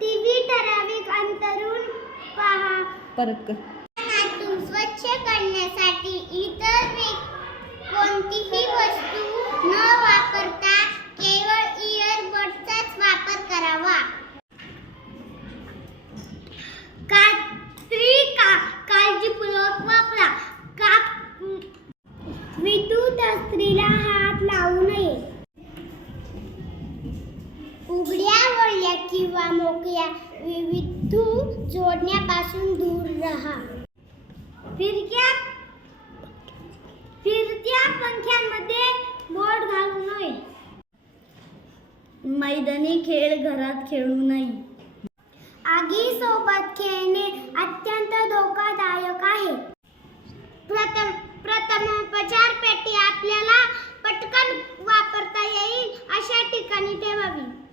TV ठराविक अंतरून पहा. परत कर. कानातून स्वच्छ करण्यासाठी इतर कोणतीही वस्तू न वापरता केवळ इयरबड्सचाच वापर करावा. काळजीपूर्वक वापरा. विद्युत अस्त्रीला हात लावू नये. उघड्या वळल्या किंवा मोकळ्या विद्युत जोडण्यापासून दूर राहा. फिरत्या पंख्यांमध्ये बोट घालू नये. मैदानी खेळ घरात खेळू नये. आगीसोबत खेळणे अत्यंत धोकादायक आहे. प्रथमोपचार पेटी आपल्याला पटकन वापरता येईल अशा ठिकाणी ठेवावी.